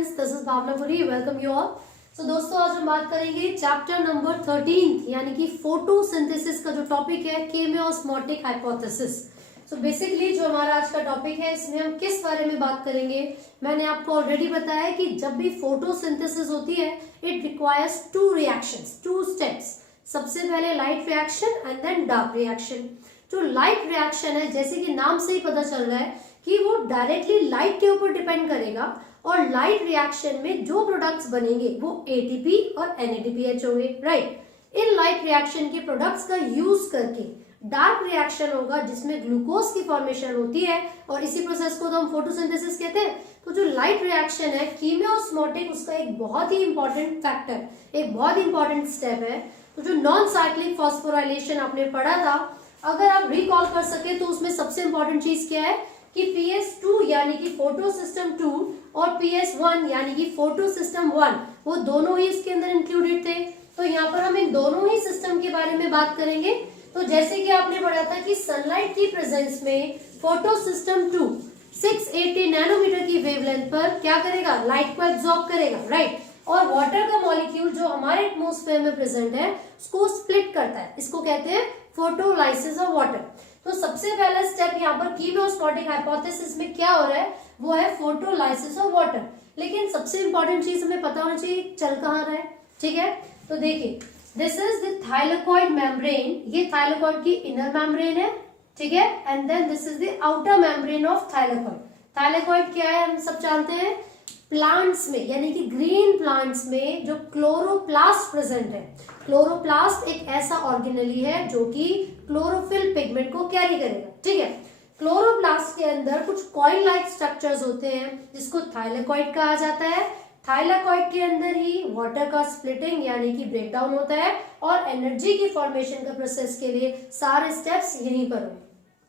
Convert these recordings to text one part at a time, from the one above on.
Friends, this is Bhavnapuri. Welcome you all. So दोस्तों, आज हम बात करेंगे चैप्टर नंबर 13 यानी कि फोटोसिंथेसिस का जो टॉपिक है केमियोस्मोटिक हाइपोथेसिस। सो बेसिकली जो हमारा आज का टॉपिक है इसमें हम किस बारे में बात करेंगे, मैंने आपको ऑलरेडी बताया कि जब भी फोटोसिंथेसिस होती है it requires two reactions, two steps. सबसे पहले light reaction and then dark reaction. जो लाइट रिएक्शन है, जैसे कि नाम से ही पता चल रहा है कि वो डायरेक्टली लाइट के ऊपर डिपेंड करेगा और लाइट रिएक्शन में जो प्रोडक्ट्स बनेंगे वो एटीपी और एनएडीपीएच होंगे, राइट। इन लाइट रिएक्शन के प्रोडक्ट्स का यूज करके डार्क रिएक्शन होगा जिसमें ग्लूकोज की फॉर्मेशन होती है और इसी प्रोसेस को तो हम फोटोसिंथेसिस कहते हैं। तो जो लाइट रिएक्शन है कीमियोस्मोटिक, उसका एक बहुत ही इंपॉर्टेंट फैक्टर, एक बहुत इंपॉर्टेंट स्टेप है। तो जो नॉन साइक्लिक फॉस्फोराइलेशन आपने पढ़ा था, अगर आप रिकॉल कर सके तो उसमें सबसे इंपॉर्टेंट चीज क्या है कि PS2 यानी कि फोटो सिस्टम 2 और PS1 यानी कि फोटो सिस्टम 1, वो दोनों ही इसके अंदर इंक्लूडेड थे। तो यहाँ पर हम इन दोनों ही सिस्टम के बारे में बात करेंगे। तो जैसे कि आपने पढ़ा था कि सनलाइट की प्रेजेंस में फोटो सिस्टम 2 680 नैनोमीटर की वेवलेंथ पर क्या करेगा, लाइट को एब्जॉर्ब करेगा, राइट। और वाटर का मॉलिक्यूल जो हमारे एटमॉस्फेयर में प्रेजेंट है उसको स्प्लिट करता है, इसको कहते हैं फोटोलाइसिस ऑफ वाटर। तो सबसे पहला स्टेप यहाँ पर कीमियोस्मोटिक हाइपोथेसिस में क्या हो रहा है, वो है फोटोलाइसिस ऑफ वाटर। लेकिन सबसे इंपॉर्टेंट चीज हमें पता होना चाहिए चल कहाँ रहा है, ठीक है। तो देखिए, this is the thylakoid membrane, ये थाइलेकॉइड की इनर मेम्ब्रेन है, ठीक है। And then this is the outer membrane of thylakoid. Thylakoid क्या है, हम सब जानते हैं, प्लांट्स में यानी कि ग्रीन प्लांट्स में जो क्लोरोप्लास्ट प्रेजेंट है। क्लोरोप्लास्ट एक ऐसा ऑर्गेनेली है जो कि क्लोरोफिल पिगमेंट को कैरी करेगा, ठीक है। क्लोरोप्लास्ट के अंदर कुछ कॉइल लाइक स्ट्रक्चर्स होते हैं जिसको थाइलेकॉइड कहा जाता है। थाइलेकॉइड के अंदर ही वाटर का स्प्लिटिंग यानी कि ब्रेकडाउन होता है और एनर्जी की फॉर्मेशन का प्रोसेस के लिए सारे स्टेप्स यहीं पर होंगे,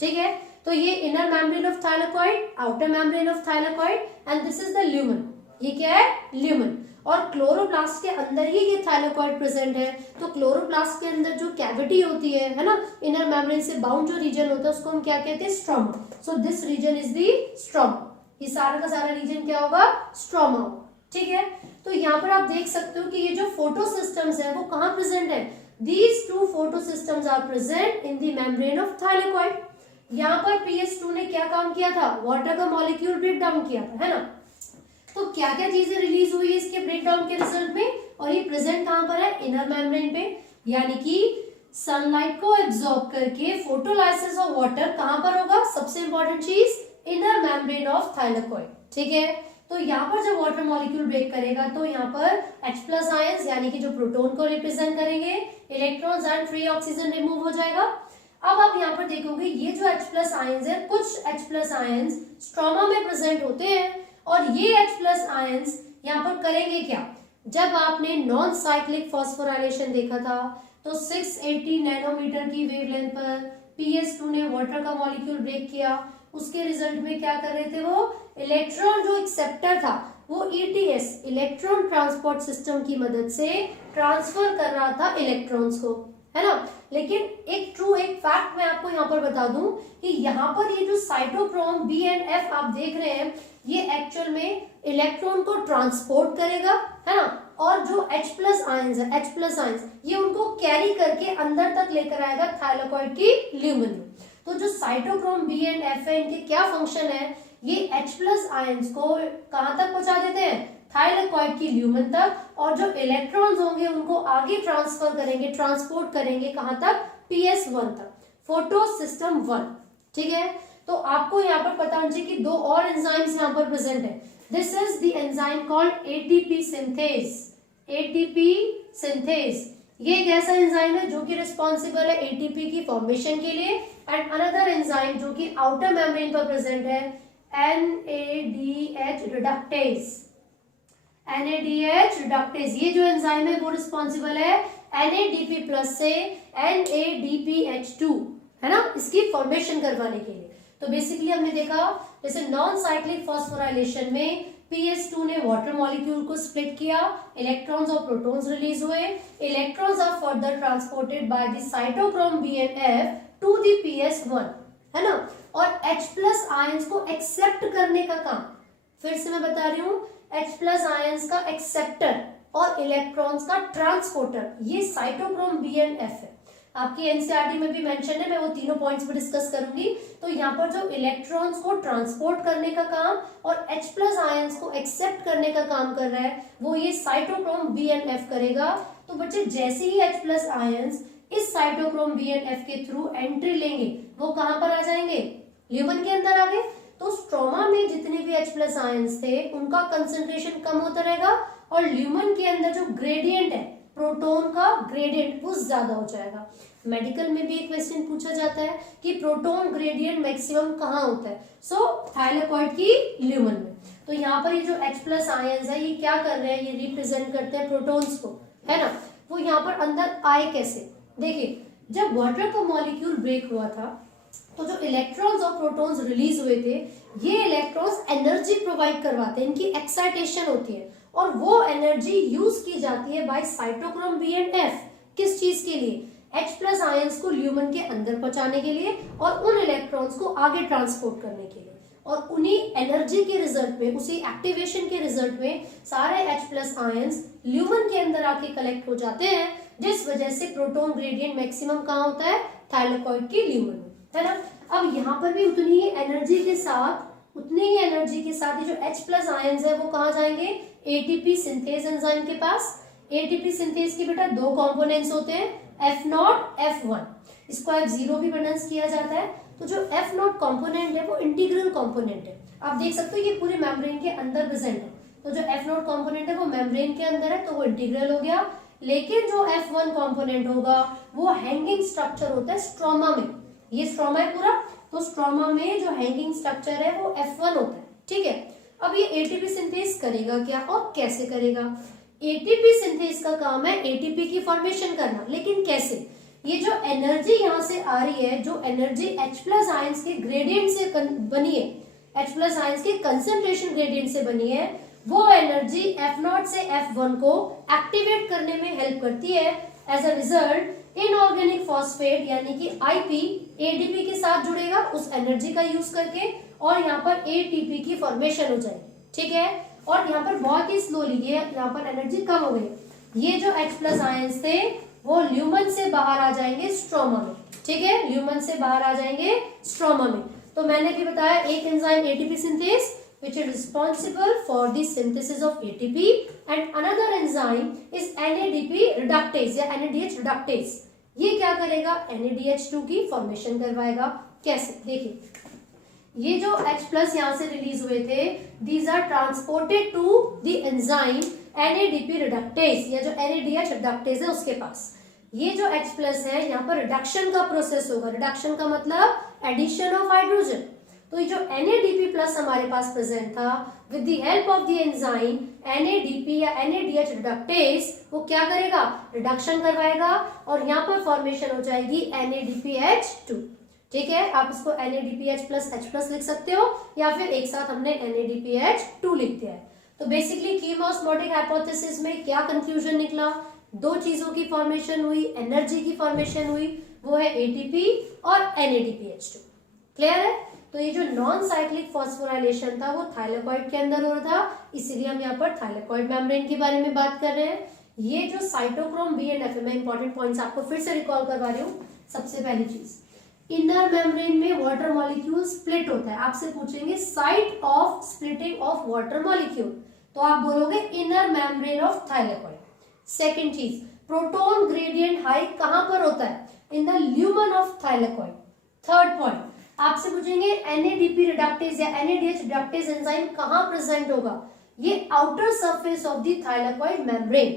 ठीक है। तो ये inner membrane of thylakoid, outer membrane of thylakoid and this is the lumen. ये क्या है, ल्यूमन। और क्लोरोप्लास्ट के अंदर ही ये थाइलेकॉइड प्रेजेंट है। तो क्लोरोप्लास्ट के अंदर जो कैविटी होती है ना, इनर मेम्ब्रेन से बाउंड जो रीजन होता है उसको हम क्या कहते हैं, stroma. So this region is the stroma. ये सारा का सारा रीजन क्या होगा, स्ट्रोमा, ठीक है। तो यहाँ पर आप देख सकते हो कि ये जो फोटो सिस्टम्स है वो कहाँ प्रेजेंट है, these two photo systems are present in the membrane of thylakoid. यहाँ पर PS2 ने क्या काम किया था, वाटर का मॉलिक्यूल ब्रेक डाउन किया था, है ना। तो क्या क्या चीजें रिलीज हुई इसके ब्रेकडाउन के रिजल्ट में, और ये प्रेजेंट कहां पर है, इनर मेम्ब्रेन पे। यानी कि सनलाइट को एब्जॉर्ब करके फोटोलाइसिस ऑफ वाटर कहां पर होगा, सबसे इंपॉर्टेंट चीज, इनर मेम्ब्रेन ऑफ थाइलेकॉइड, ठीक है। तो यहाँ पर जब वाटर मॉलिक्यूल ब्रेक करेगा तो यहाँ पर H+ आयंस यानी कि जो प्रोटॉन को रिप्रेजेंट करेंगे, electrons and free oxygen remove हो जाएगा। अब आप यहाँ पर देखोगे ये जो H+ आयंस है, कुछ H+ आयंस स्ट्रोमा में प्रेजेंट होते हैं और ये H+ आयंस यहाँ पर करेंगे क्या, जब आपने नॉन साइक्लिक फॉस्फोराइलेशन देखा था तो 680 नैनोमीटर की वेवलेंथ पर PS2 ने वाटर का मॉलिक्यूल ब्रेक किया। उसके रिजल्ट में क्या कर रहे थे, वो इलेक्ट्रॉन जो एक्सेप्टर था वो ETS, इलेक्ट्रॉन ट्रांसपोर्ट सिस्टम की मदद से ट्रांसफर कर रहा था इलेक्ट्रॉन्स को, है ना। लेकिन एक फैक्ट मैं आपको यहाँ पर बता दूं कि यहाँ पर ये जो साइटोक्रोम B एंड F आप देख रहे हैं, ये एक्चुअल में इलेक्ट्रॉन को ट्रांसपोर्ट करेगा, है ना। और जो H+ आयंस है, H+ आयंस, ये उनको कैरी करके अंदर तक लेकर आएगा थाइलेकॉइड की ल्यूमन में। तो जो साइटोक्रोम B एंड F है, इनके क्या फंक्शन है, ये H+ आयंस को कहां तक पहुंचा देते हैं, थाइलेकॉइड की ल्यूमन तक, और जो इलेक्ट्रॉन्स होंगे उनको आगे ट्रांसफर करेंगे, ट्रांसपोर्ट करेंगे कहां तक, PS1 तक, फोटो सिस्टम 1, ठीक है। तो आपको यहाँ पर पता होना चाहिए कि दो और एंजाइम्स यहाँ पर प्रेजेंट है। This is the enzyme called ATP synthase. ATP synthase ये एक ऐसा एंजाइम है जो कि रिस्पॉन्सिबल है ATP की फॉर्मेशन के लिए। एंड अनदर एंजाइम जो कि आउटर मेम्ब्रेन पर प्रेजेंट है, NADH रिडक्टेज। NADH रिडक्टेज ये जो एंजाइम है वो रिस्पॉन्सिबल है NADP+ से NADPH2, है ना, इसकी फॉर्मेशन करवाने के लिए। तो बेसिकली हमने देखा जैसे नॉन साइक्लिक फॉस्फोराइलेशन में PS2 ने वाटर मॉलिक्यूल को स्प्लिट किया, इलेक्ट्रॉन्स और प्रोटॉन्स रिलीज हुए, electrons are further transported by the cytochrome B and F to the PS1, है ना। और H+ आयंस को एक्सेप्ट करने का काम, फिर से मैं बता रही हूँ H प्लस आयंस का एक्सेप्टर और इलेक्ट्रॉन्स का ट्रांसपोर्टर, ये साइटोक्रोम बी एंड एफ है। आपकी एनसीईआरटी में भी मेंशन है, मैं वो तीनों पॉइंट्स पर डिस्कस करूंगी। तो यहाँ पर जो इलेक्ट्रॉन्स को ट्रांसपोर्ट करने का काम और H प्लस आयंस को एक्सेप्ट करने का काम कर रहा है वो ये साइटोक्रोम बी एंड एफ करेगा। तो बच्चे जैसे ही H प्लस आयंस इस साइटोक्रोम बी एंड एफ के थ्रू एंट्री लेंगे वो कहां पर आ जाएंगे, ल्यूमन के अंदर आ गए। तो स्ट्रोमा में जितने भी H प्लस आयंस थे उनका कंसेंट्रेशन कम होता रहेगा और ल्यूमन के अंदर जो ग्रेडियंट है प्रोटॉन का ग्रेडियंट वो ज्यादा हो जाएगा। मेडिकल में भी एक क्वेश्चन पूछा जाता है कि प्रोटॉन ग्रेडियंट मैक्सिमम कहाँ होता है, सो थाइलेकॉइड की ल्यूमन में। तो यहाँ पर ये जो H प्लस आयंस है ये क्या कर रहे हैं, ये रिप्रेजेंट करते हैं प्रोटॉन्स को, है ना। वो यहाँ पर अंदर आए कैसे, देखिए जब वाटर का मॉलिक्यूल ब्रेक हुआ था तो जो इलेक्ट्रॉन्स और प्रोटॉन्स रिलीज हुए थे, ये इलेक्ट्रॉन्स एनर्जी प्रोवाइड करवाते हैं, इनकी एक्साइटेशन होती है और वो एनर्जी यूज की जाती है by cytochrome B and F. किस चीज के लिए, H प्लस आयंस को ल्यूमन के अंदर पहुंचाने के लिए और उन इलेक्ट्रॉन्स को आगे ट्रांसपोर्ट करने के लिए। और उन्हीं एनर्जी के रिजल्ट में, उसी एक्टिवेशन के रिजल्ट में सारे H प्लस आयंस ल्यूमन के अंदर आके कलेक्ट हो जाते हैं, जिस वजह से प्रोटॉन ग्रेडियंट मैक्सिमम कहाँ होता है, थाइलेकॉइड की ल्यूमन में, है ना। अब यहाँ पर भी उतनी ही एनर्जी के साथ ये जो H प्लस आयंस है वो कहाँ जाएंगे, एटीपी सिंथेज एंजाइम के पास। एटीपी सिंथेज के बेटा दो कंपोनेंट्स होते हैं, F0 F1, इसको F0 भी प्रोनाउंस किया जाता है। तो जो F0 कंपोनेंट है वो इंटीग्रल कंपोनेंट है, आप देख सकते हो ये पूरे मेम्ब्रेन के अंदर प्रेजेंट है। तो जो F0 कंपोनेंट है वो मेम्ब्रेन के अंदर है तो वो इंटीग्रल हो गया। लेकिन जो F1 कंपोनेंट होगा वो हैंगिंग स्ट्रक्चर होता है स्ट्रोमा में, ये स्ट्रोमा है पूरा, तो स्ट्रोमा में जो हैंगिंग स्ट्रक्चर है वो F1 होता है, ठीक है। अब ये एटीपी सिंथेज करेगा क्या और कैसे करेगा, एटीपी सिंथेज का काम है एटीपी की फॉर्मेशन करना, लेकिन कैसे, ये जो एनर्जी यहाँ से आ रही है, जो एनर्जी H प्लस आयंस के ग्रेडियंट से बनी है, H प्लस आयंस के कंसेंट्रेशन ग्रेडियंट से बनी है, वो एनर्जी F0 से F1 को एक्टिवेट करने में हेल्प करती है। As a result inorganic phosphate यानी कि आईपी एडीपी के साथ जुड़ेगा उस एनर्जी का यूज करके और यहाँ पर एटीपी की फॉर्मेशन हो जाएगी, ठीक है। और यहाँ पर बहुत ही स्लोली ये यहाँ पर एनर्जी कम हो गई, ये जो H प्लस आयंस थे वो ल्यूमन से बाहर आ जाएंगे स्ट्रोमा में, ठीक है, ल्यूमन से बाहर आ जाएंगे स्ट्रोमा में। तो मैंने भी बताया एक enzyme ATP synthase which is responsible for the synthesis of ATP and another enzyme is NADP reductase या NADH reductase। ये क्या करेगा, NADH2 की फॉर्मेशन करवाएगा। कैसे, देखिए ये जो H प्लस यहाँ से रिलीज हुए थे, these are transported to the enzyme NADP reductase या जो NADH reductase है उसके पास। ये जो H प्लस है यहाँ पर रिडक्शन का प्रोसेस होगा, रिडक्शन का मतलब एडिशन ऑफ हाइड्रोजन। तो ये जो NADP प्लस हमारे पास प्रेजेंट था, with the help of the enzyme NADP या NADH रिडक्टेज वो क्या करेगा, रिडक्शन करवाएगा और यहाँ पर फॉर्मेशन हो जाएगी NADPH2, ठीक है। आप इसको NADPH प्लस H प्लस लिख सकते हो या फिर एक साथ हमने NADPH2 लिख दिया है। तो बेसिकली कीमोस्मोटिक हाइपोथेसिस में क्या कंफ्यूजन निकला, दो चीजों की फॉर्मेशन हुई, एनर्जी की फॉर्मेशन हुई, वो है ATP और NADPH2, क्लियर है। तो ये जो नॉन साइक्लिक फॉस्फोराइलेशन था वो थाइलेकॉइड के अंदर हो रहा था, इसीलिए हम यहाँ पर थाइलेकॉइड मेम्ब्रेन के बारे में बात कर रहे हैं। ये जो साइटोक्रोम बी एंड एफ, मैं इंपॉर्टेंट पॉइंट्स आपको फिर से रिकॉल करवा रही हूँ। सबसे पहली चीज, इनर मेम्ब्रेन में वाटर मॉलिक्यूल स्प्लिट होता है, आपसे पूछेंगे site of splitting of water molecule, तो आप बोलोगे inner membrane of thylakoid. Second चीज, प्रोटॉन ग्रेडियंट हाई कहां पर होता है, in the lumen of thylakoid. Third point, आपसे पूछेंगे NADP रिडक्टेज या NADH रिडक्टेज एंजाइम कहां प्रेजेंट होगा, ये outer surface of the thylakoid membrane,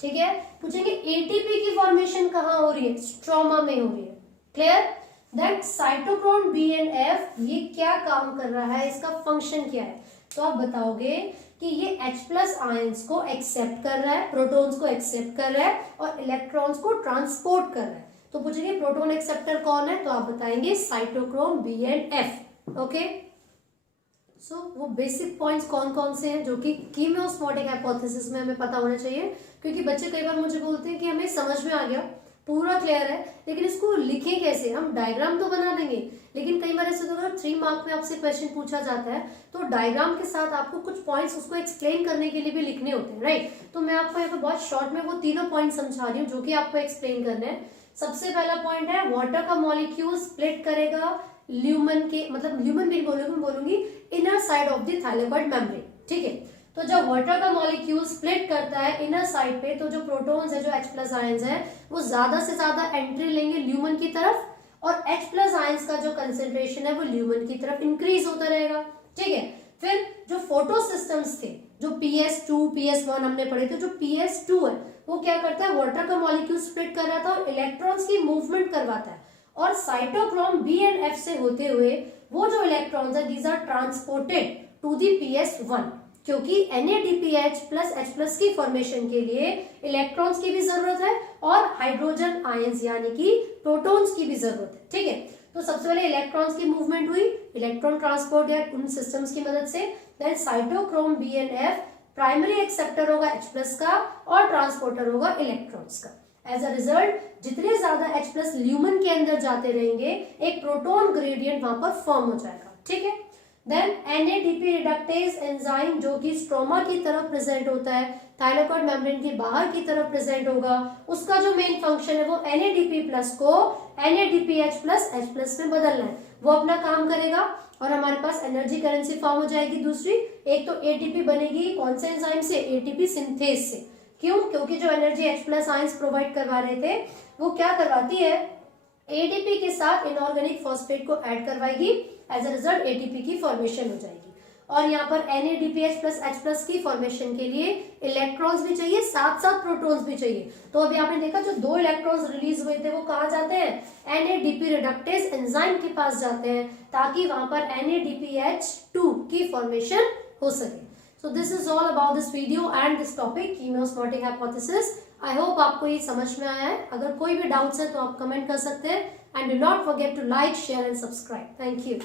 ठीक है। पूछेंगे ATP की फॉर्मेशन कहां हो रही है, स्ट्रोमा में हो रही है, clear. Then cytochrome B and F ये क्या काम कर रहा है, इसका फंक्शन क्या है, तो आप बताओगे कि ये H प्लस आयंस को एक्सेप्ट कर रहा है, प्रोटॉन्स को एक्सेप्ट कर रहा है और इलेक्ट्रॉन्स को ट्रांसपोर्ट कर रहा है। तो पूछेंगे प्रोटॉन एक्सेप्टर कौन है, तो आप बताएंगे cytochrome B and F, okay. So वो बेसिक पॉइंट्स कौन कौन से हैं जो कि कीमियोस्मोटिक हाइपोथेसिस में हमें पता होना चाहिए, क्योंकि बच्चे कई बार मुझे बोलते हैं कि हमें समझ में आ गया पूरा क्लियर है, लेकिन इसको लिखें कैसे? हम डायग्राम तो बना देंगे, लेकिन कई बार ऐसे तो अगर 3 मार्क में आपसे क्वेश्चन पूछा जाता है तो डायग्राम के साथ आपको कुछ पॉइंट्स उसको एक्सप्लेन करने के लिए भी लिखने होते हैं, राइट? तो मैं आपको यहाँ पे बहुत शॉर्ट में वो तीनों पॉइंट समझा रही हूँ जो कि आपको एक्सप्लेन करने हैं। सबसे पहला पॉइंट है वाटर का मॉलिक्यूल स्प्लिट करेगा ल्यूमन के, मतलब ल्यूमन भी बोलूंगी inner side of the thylakoid membrane, ठीक है? तो जब वाटर का मॉलिक्यूल स्प्लिट करता है इनर साइड पे, तो जो प्रोटॉन्स है, जो H+ आयंस है, वो ज्यादा से ज्यादा एंट्री लेंगे ल्यूमन की तरफ, और H+ आयंस का जो कंसेंट्रेशन है वो ल्यूमन की तरफ इंक्रीज होता रहेगा, ठीक है? फिर जो फोटो सिस्टम्स थे, जो PS2 PS1 हमने पढ़े थे, जो PS2 है वो क्या करता है, वाटर का मॉलिक्यूल स्प्लिट कर रहा था और इलेक्ट्रॉन्स की मूवमेंट करवाता है, और साइटोक्रोम B एंड F से होते हुए वो जो इलेक्ट्रॉन्स है these are transported to the PS1, क्योंकि NADPH प्लस H+ की फॉर्मेशन के लिए इलेक्ट्रॉन्स की भी जरूरत है और हाइड्रोजन आयंस यानी कि प्रोटॉन्स की भी जरूरत है, ठीक है? तो सबसे पहले इलेक्ट्रॉन्स की मूवमेंट हुई, इलेक्ट्रॉन ट्रांसपोर्ट या उन सिस्टम्स की मदद से, then cytochrome B and F primary acceptor होगा H+ का और ट्रांसपोर्टर होगा इलेक्ट्रॉन्स का। एज अ रिजल्ट जितने ज्यादा H+ ल्यूमन के अंदर जाते रहेंगे एक प्रोटॉन ग्रेडियंट वहां पर फॉर्म हो जाएगा, ठीक है? देन NADP रिडक्टेज एंजाइम जो कि स्ट्रोमा की तरफ प्रेजेंट होता है, थाइलेकॉइड मेम्ब्रेन की बाहर की तरफ प्रेजेंट होगा, उसका जो मेन फंक्शन है वो NADP+ को NADPH प्लस H+ में बदलना है, वो अपना काम करेगा और हमारे पास एनर्जी करेंसी फॉर्म हो जाएगी। दूसरी एक तो ATP बनेगी, कौन से एंजाइम से? ATP सिंथेज से। क्यों? क्योंकि जो एनर्जी H+ आयंस प्रोवाइड करवा रहे थे वो क्या करवाती है, ADP के साथ इनऑर्गेनिक फॉस्फेट को ऐड करवाएगी, एज अ रिजल्ट ATP की फॉर्मेशन हो जाएगी। और यहाँ पर NADPH प्लस H+ की फॉर्मेशन के लिए इलेक्ट्रॉन्स भी चाहिए, साथ साथ प्रोटॉन्स भी चाहिए। तो अभी आपने देखा जो 2 इलेक्ट्रॉन्स रिलीज हुए थे वो कहाँ जाते हैं, NADP रिडक्टेज एंजाइम के पास जाते हैं, ताकि वहां पर NADPH2 की फॉर्मेशन हो सके। So this is all about this video and this topic chemiosmotic hypothesis. I hope आपको ये समझ में आया है। अगर कोई भी डाउट्स है तो आप कमेंट कर सकते हैं, and do not forget to like, share and subscribe. Thank you.